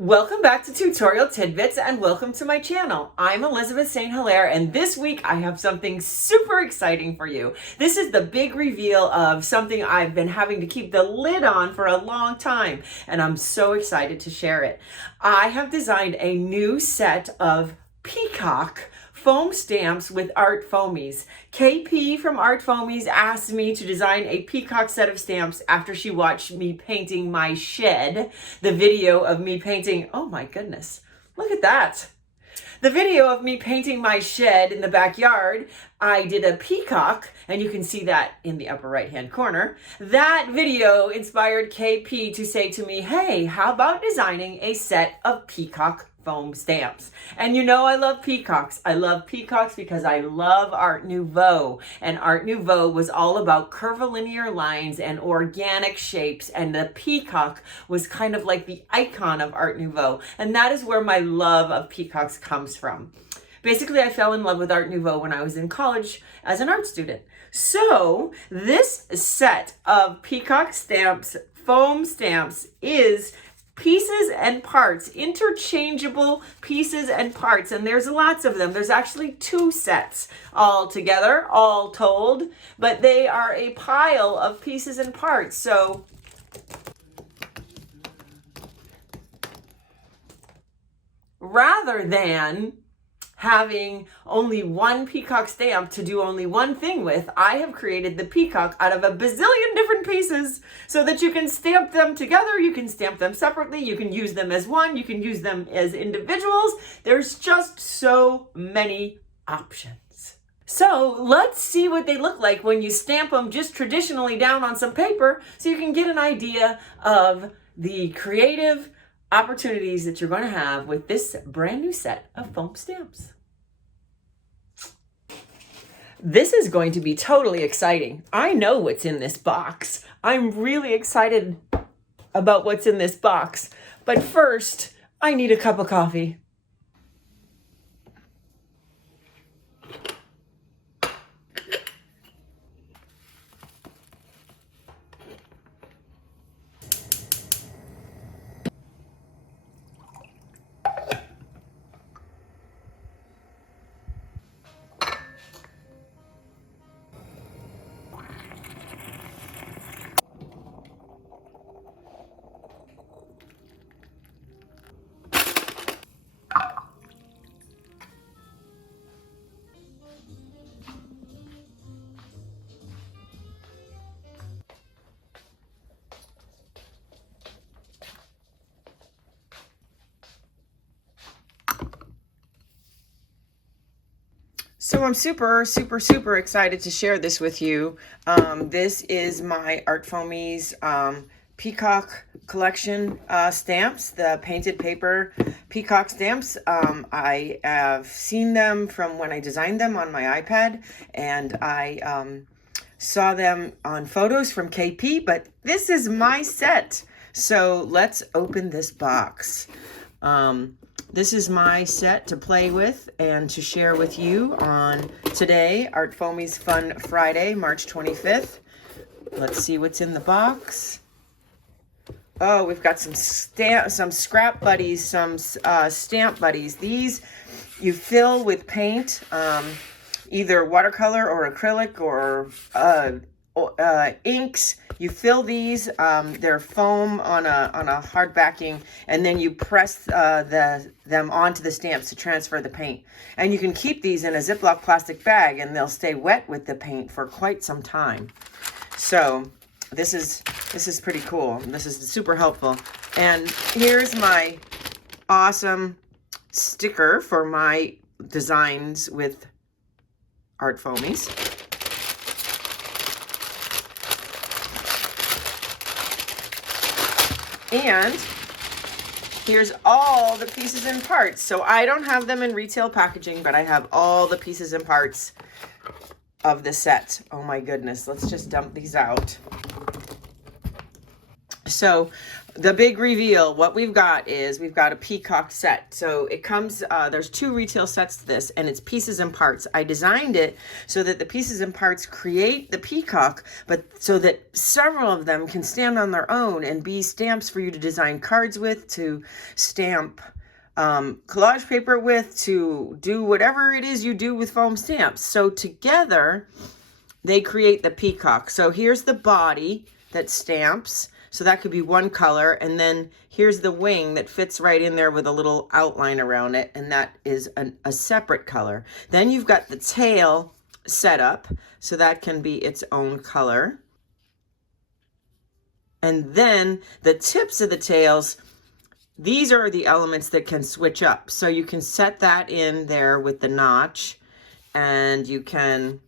Welcome back to Tutorial Tidbits and welcome to my channel. I'm Elizabeth St. Hilaire and this week I have something super exciting for you. This is the big reveal of something I've been having to keep the lid on for a long time and I'm so excited to share it. I have designed a new set of Peacock foam stamps with art foamies. KP from Art Foamies asked me to design a peacock set of stamps after she watched me painting my shed. The video of me painting, oh my goodness, look at that. The video of me painting my shed in the backyard, I did a peacock, and you can see that in the upper right-hand corner. That video inspired KP to say to me, hey, how about designing a set of peacock foam stamps? And you know I love peacocks. I love peacocks because I love Art Nouveau. And Art Nouveau was all about curvilinear lines and organic shapes. And the peacock was kind of like the icon of Art Nouveau. And that is where my love of peacocks comes from. Basically, I fell in love with Art Nouveau when I was in college as an art student. So this set of peacock stamps, foam stamps, is pieces and parts, interchangeable pieces and parts, and there's lots of them. There's actually 2 sets all together, all told, but they are a pile of pieces and parts. So rather than having only one peacock stamp to do only one thing with, I have created the peacock out of a bazillion different pieces so that you can stamp them together, you can stamp them separately, you can use them as one, you can use them as individuals. There's just so many options. So let's see what they look like when you stamp them just traditionally down on some paper so you can get an idea of the creative opportunities that you're going to have with this brand new set of foam stamps. This is going to be totally exciting. I know what's in this box. I'm really excited about what's in this box. But first, I need a cup of coffee. So I'm super excited to share this with you. This is my Art Foamies Peacock collection stamps, the painted paper peacock stamps. I have seen them from when I designed them on my iPad, and I saw them on photos from KP, but this is my set. So let's open this box. This is my set to play with and to share with you on today, Art Foamies Fun Friday, March 25th. Let's see what's in the box. Oh, we've got some scrap buddies, some stamp buddies. These you fill with paint, either watercolor or acrylic or inks. You fill these, they're foam on a hard backing, and then you press them onto the stamps to transfer the paint. And you can keep these in a Ziploc plastic bag and they'll stay wet with the paint for quite some time. So this is pretty cool. This is super helpful. And here's my awesome sticker for my designs with Art Foamies. And here's all the pieces and parts. So I don't have them in retail packaging, but I have all the pieces and parts of the set. Oh my goodness, let's just dump these out. So the big reveal, what we've got is we've got a peacock set. So it comes, there's 2 retail sets to this, and it's pieces and parts. I designed it so that the pieces and parts create the peacock, but so that several of them can stand on their own and be stamps for you to design cards with, to stamp collage paper with, to do whatever it is you do with foam stamps. So together they create the peacock. So here's the body that stamps. So that could be one color, and then here's the wing that fits right in there with a little outline around it, and that is a separate color. Then you've got the tail set up, so that can be its own color. And then the tips of the tails, these are the elements that can switch up. So you can set that in there with the notch, and you can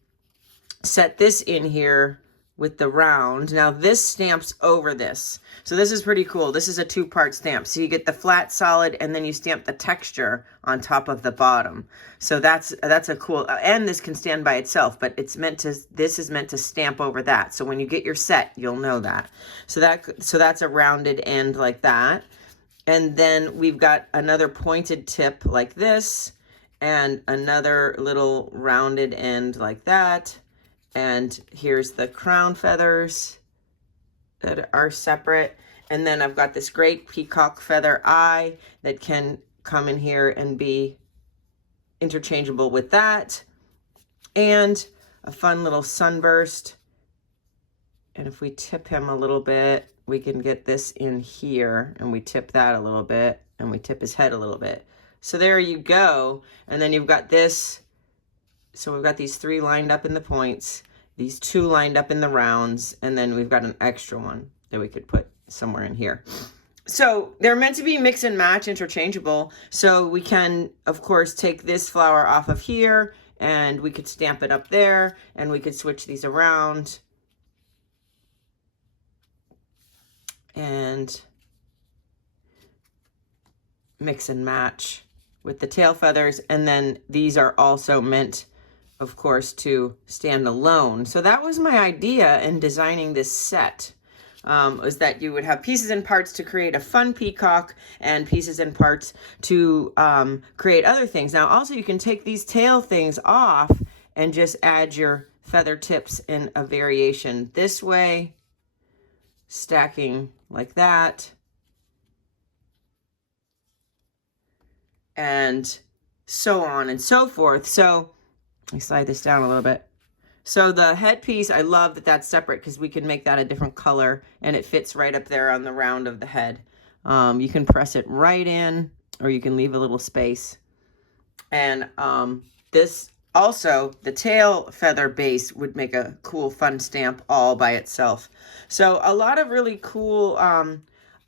set this in here with the round. Now this stamps over this. So this is pretty cool. This is a 2-part stamp. So you get the flat solid, and then you stamp the texture on top of the bottom. So that's a cool, and this can stand by itself, but it's meant to, this is meant to stamp over that. So when you get your set, you'll know that. So that's a rounded end like that. And then we've got another pointed tip like this, and another little rounded end like that. And here's the crown feathers that are separate. And then I've got this great peacock feather eye that can come in here and be interchangeable with that. And a fun little sunburst. And if we tip him a little bit, we can get this in here, and we tip that a little bit, and we tip his head a little bit. So there you go. And then you've got this. So we've got these 3 lined up in the points, these 2 lined up in the rounds, and then we've got an extra one that we could put somewhere in here. So they're meant to be mix and match, interchangeable. So we can, of course, take this flower off of here, and we could stamp it up there, and we could switch these around. And mix and match with the tail feathers. And then these are also meant, of course, to stand alone. So that was my idea in designing this set, was that you would have pieces and parts to create a fun peacock, and pieces and parts to create other things. Now also you can take these tail things off and just add your feather tips in a variation this way, stacking like that, and so on and so forth. So let me slide this down a little bit. So the headpiece, I love that that's separate, because we can make that a different color, and it fits right up there on the round of the head. You can press it right in, or you can leave a little space. And this also, the tail feather base would make a cool, fun stamp all by itself. So a lot of really cool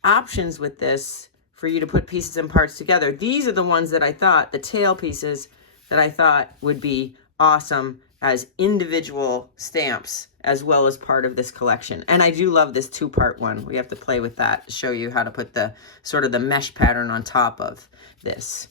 options with this for you to put pieces and parts together. These are the ones that I thought, the tail pieces that I thought would be awesome as individual stamps as well as part of this collection. And I do love this 2-part one. We have to play with that to show you how to put the sort of the mesh pattern on top of this.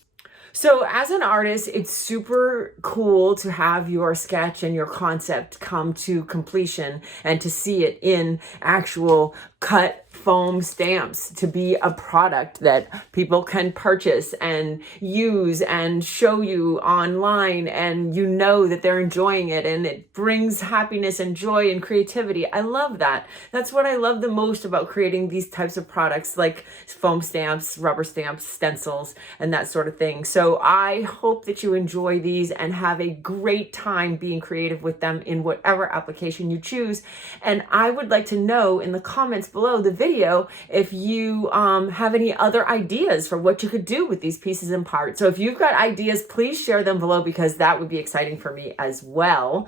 So as an artist, it's super cool to have your sketch and your concept come to completion and to see it in actual cut foam stamps, to be a product that people can purchase and use and show you online, and you know that they're enjoying it, and it brings happiness and joy and creativity. I love that. That's what I love the most about creating these types of products, like foam stamps, rubber stamps, stencils, and that sort of thing. So I hope that you enjoy these and have a great time being creative with them in whatever application you choose. And I would like to know in the comments below the video if you have any other ideas for what you could do with these pieces and parts. So if you've got ideas, please share them below, because that would be exciting for me as well.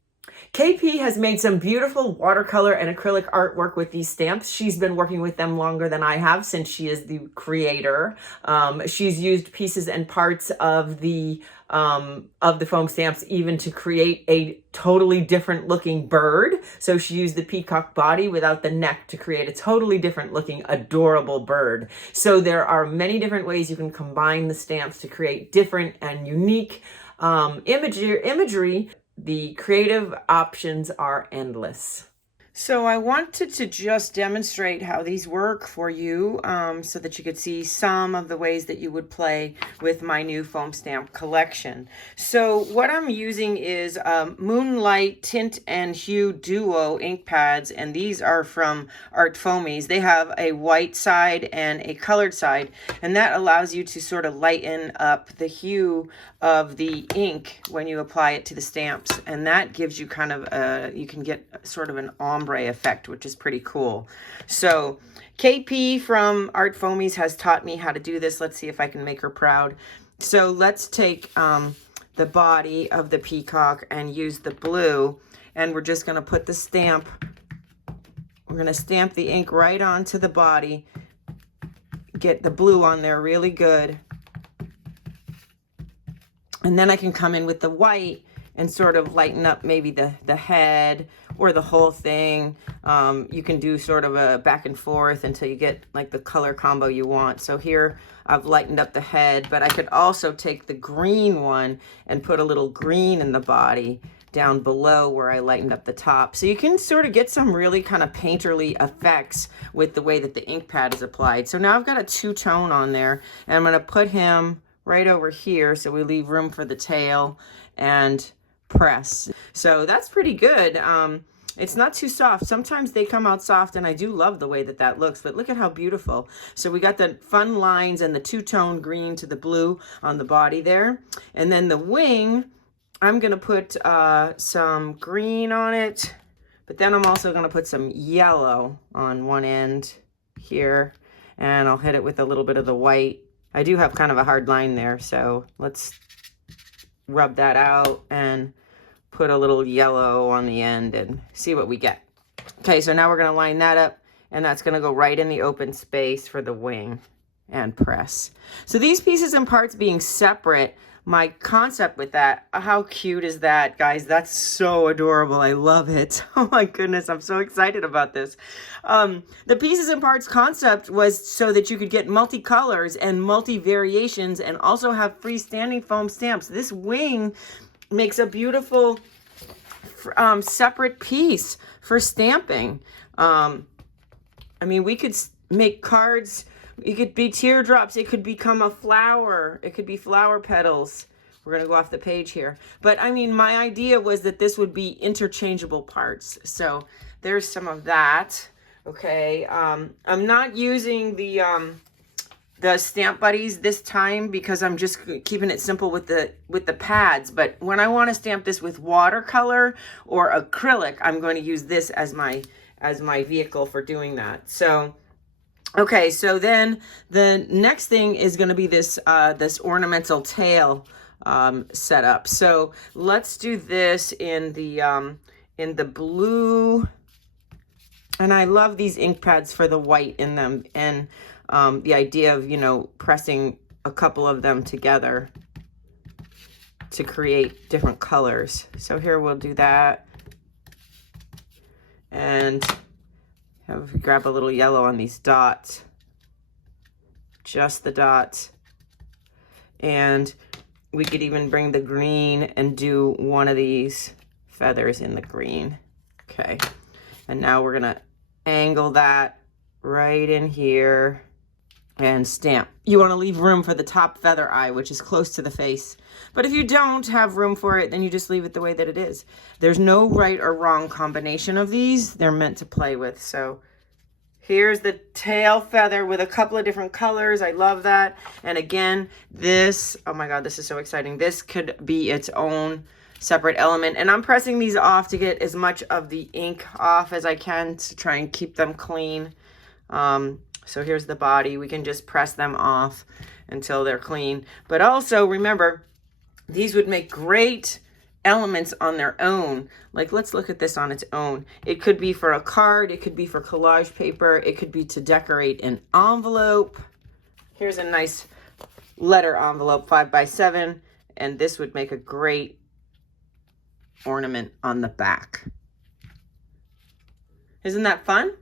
KP has made some beautiful watercolor and acrylic artwork with these stamps. She's been working with them longer than I have, since she is the creator. She's used pieces and parts of the foam stamps even to create a totally different looking bird. So she used the peacock body without the neck to create a totally different looking, adorable bird. So there are many different ways you can combine the stamps to create different and unique imagery. The creative options are endless. So I wanted to just demonstrate how these work for you so that you could see some of the ways that you would play with my new foam stamp collection. So what I'm using is Moonlight Tint and Hue Duo ink pads, and these are from Art Foamies. They have a white side and a colored side, and that allows you to sort of lighten up the hue of the ink when you apply it to the stamps, and that gives you kind of you can get sort of an ombre effect, which is pretty cool. So KP from Art Foamies has taught me how to do this. Let's see if I can make her proud. So let's take the body of the peacock and use the blue, and we're just going to put the stamp, we're going to stamp the ink right onto the body, get the blue on there really good. And then I can come in with the white and sort of lighten up maybe the head or the whole thing. You can do sort of a back and forth until you get like the color combo you want. So here I've lightened up the head, but I could also take the green one and put a little green in the body down below where I lightened up the top. So you can sort of get some really kind of painterly effects with the way that the ink pad is applied. So now I've got a two-tone on there, and I'm going to put him right over here so we leave room for the tail, and press. So that's pretty good. It's not too soft. Sometimes they come out soft, and I do love the way that that looks, but look at how beautiful. So we got the fun lines and the two-tone green to the blue on the body there. And then the wing, I'm going to put some green on it, but then I'm also going to put some yellow on one end here, and I'll hit it with a little bit of the white. I do have kind of a hard line there, so let's rub that out and put a little yellow on the end and see what we get. Okay, so now we're going to line that up, and that's going to go right in the open space for the wing, and press. So these pieces and parts being separate, my concept with that, how cute is that, guys? That's so adorable. I love it. Oh my goodness, I'm so excited about this. The pieces and parts concept was so that you could get multicolors and multi-variations and also have freestanding foam stamps. This wing makes a beautiful separate piece for stamping. I mean, we could make cards. It could be teardrops. It could become a flower. It could be flower petals. We're going to go off the page here. But I mean, my idea was that this would be interchangeable parts. So there's some of that. Okay. I'm not using the Stamp Buddies this time because I'm just keeping it simple with the pads. But when I want to stamp this with watercolor or acrylic, I'm going to use this as my vehicle for doing that. So okay, so then the next thing is going to be this this ornamental tail setup. So let's do this in the blue, and I love these ink pads for the white in them, and the idea of, you know, pressing a couple of them together to create different colors. So here we'll do that, and grab a little yellow on these dots, just the dots, and we could even bring the green and do one of these feathers in the green. Okay, and now we're gonna angle that right in here and stamp. You want to leave room for the top feather eye, which is close to the face. But if you don't have room for it, then you just leave it the way that it is. There's no right or wrong combination of these. They're meant to play with. So here's the tail feather with a couple of different colors. I love that. And again, this, oh my God, this is so exciting. This could be its own separate element. And I'm pressing these off to get as much of the ink off as I can to try and keep them clean. So here's the body. We can just press them off until they're clean. But also remember, these would make great elements on their own. Like, let's look at this on its own. It could be for a card. It could be for collage paper. It could be to decorate an envelope. Here's a nice letter envelope, 5x7. And this would make a great ornament on the back. Isn't that fun?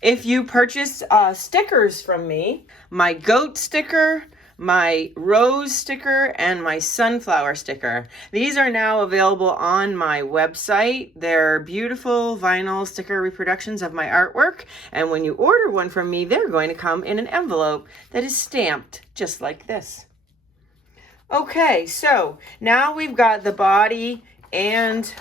If you purchase stickers from me, my goat sticker, my rose sticker and my sunflower sticker. These are now available on my website. They're beautiful vinyl sticker reproductions of my artwork. And when you order one from me, they're going to come in an envelope that is stamped just like this. Okay, so now we've got the body and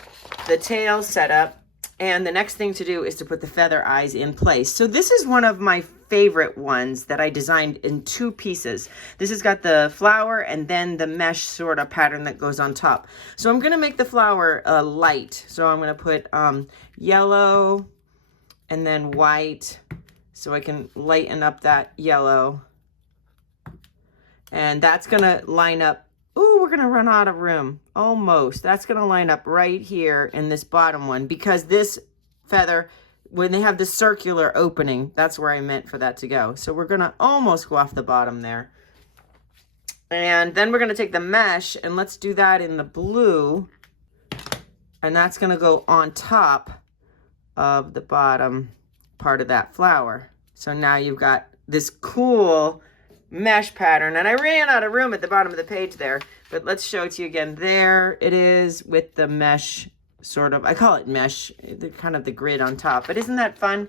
the tail set up. And the next thing to do is to put the feather eyes in place. So this is one of my favorite ones that I designed in 2 pieces. This has got the flower and then the mesh sort of pattern that goes on top. So I'm gonna make the flower light. So I'm gonna put yellow and then white so I can lighten up that yellow. And that's gonna line up. Ooh, we're gonna run out of room, almost. That's gonna line up right here in this bottom one because this feather, when they have the circular opening, that's where I meant for that to go. So we're gonna almost go off the bottom there. And then we're gonna take the mesh and let's do that in the blue. And that's gonna go on top of the bottom part of that flower. So now you've got this cool mesh pattern, and I ran out of room at the bottom of the page there, but let's show it to you again. There it is with the mesh sort of, I call it mesh, kind of the grid on top, but isn't that fun?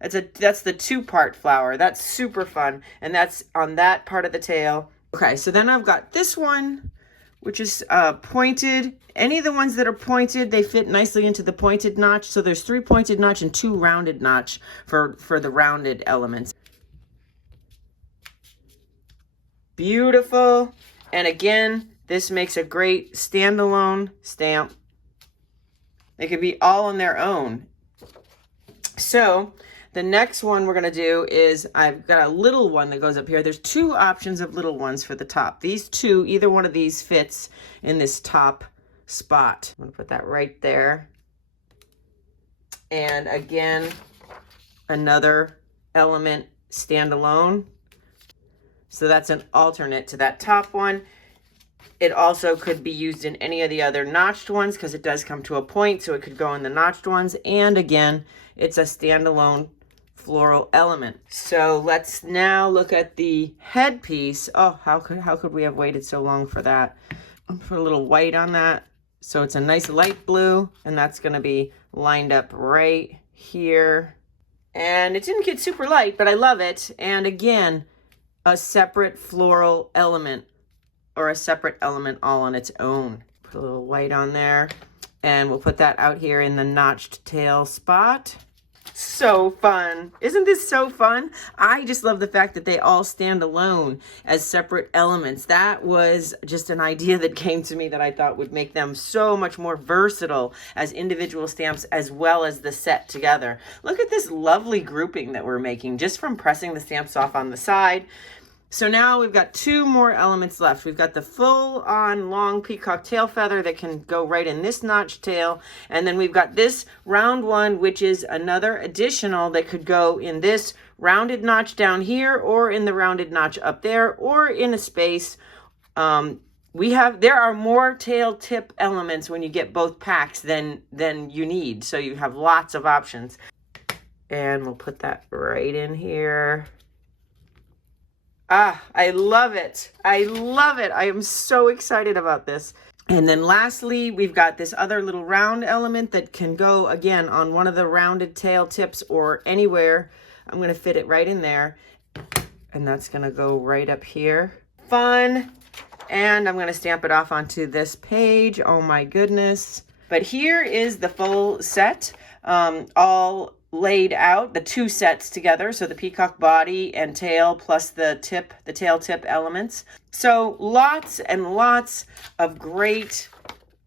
That's the 2-part flower. That's super fun, and that's on that part of the tail. Okay, so then I've got this one, which is pointed. Any of the ones that are pointed, they fit nicely into the pointed notch. So there's 3 pointed notch and 2 rounded notch for the rounded elements. Beautiful. And again, this makes a great standalone stamp. They could be all on their own. So the next one we're going to do is I've got a little one that goes up here. There's 2 options of little ones for the top. These 2, either one of these fits in this top spot. I'm going to put that right there. And again, another element standalone. So that's an alternate to that top one. It also could be used in any of the other notched ones because it does come to a point, so it could go in the notched ones. And again, it's a standalone floral element. So let's now look at the headpiece. Oh, how could we have waited so long for that? I'll put a little white on that. So it's a nice light blue, and that's gonna be lined up right here. And it didn't get super light, but I love it. And again, a separate floral element or a separate element all on its own. Put a little white on there and we'll put that out here in the notched tail spot. So fun. Isn't this so fun? I just love the fact that they all stand alone as separate elements. That was just an idea that came to me that I thought would make them so much more versatile as individual stamps as well as the set together. Look at this lovely grouping that we're making just from pressing the stamps off on the side. So now we've got 2 more elements left. We've got the full-on long peacock tail feather that can go right in this notched tail. And then we've got this round one, which is another additional that could go in this rounded notch down here or in the rounded notch up there or in a space. There are more tail tip elements when you get both packs than you need. So you have lots of options. And we'll put that right in here. Ah, I love it. I love it. I am so excited about this. And then lastly, we've got this other little round element that can go again on one of the rounded tail tips or anywhere. I'm going to fit it right in there. And that's going to go right up here. Fun. And I'm going to stamp it off onto this page. Oh my goodness. But here is the full set, all laid out, the 2 sets together, so the peacock body and tail plus the tail tip elements. So lots and lots of great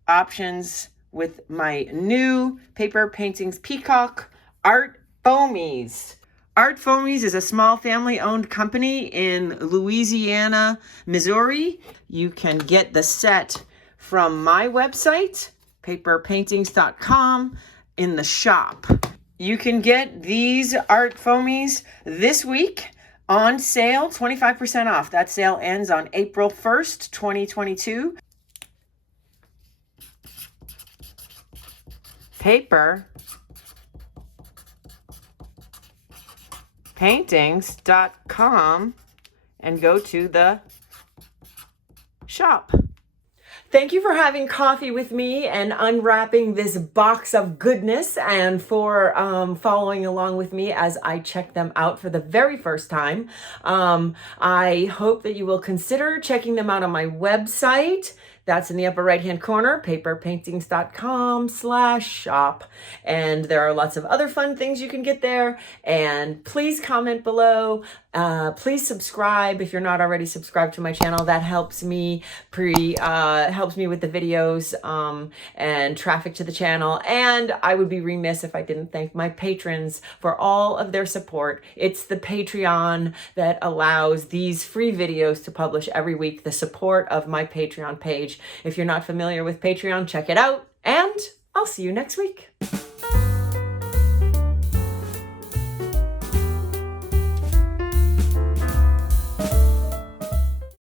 options with my new Paper Paintings Peacock Art Foamies. Art Foamies is a small family-owned company in Louisiana, Missouri. You can get the set from my website, paperpaintings.com, in the shop. You can get these art foamies this week on sale, 25% off. That sale ends on April 1st, 2022. Paperpaintings.com and go to the shop. Thank you for having coffee with me and unwrapping this box of goodness, and for following along with me as I check them out for the very first time. I hope that you will consider checking them out on my website. That's in the upper right-hand corner, paperpaintings.com/shop. And there are lots of other fun things you can get there. And please comment below. Please subscribe if you're not already subscribed to my channel. That helps me helps me with the videos and traffic to the channel. And I would be remiss if I didn't thank my patrons for all of their support. It's the Patreon that allows these free videos to publish every week, the support of my Patreon page. If you're not familiar with Patreon, check it out, and I'll see you next week.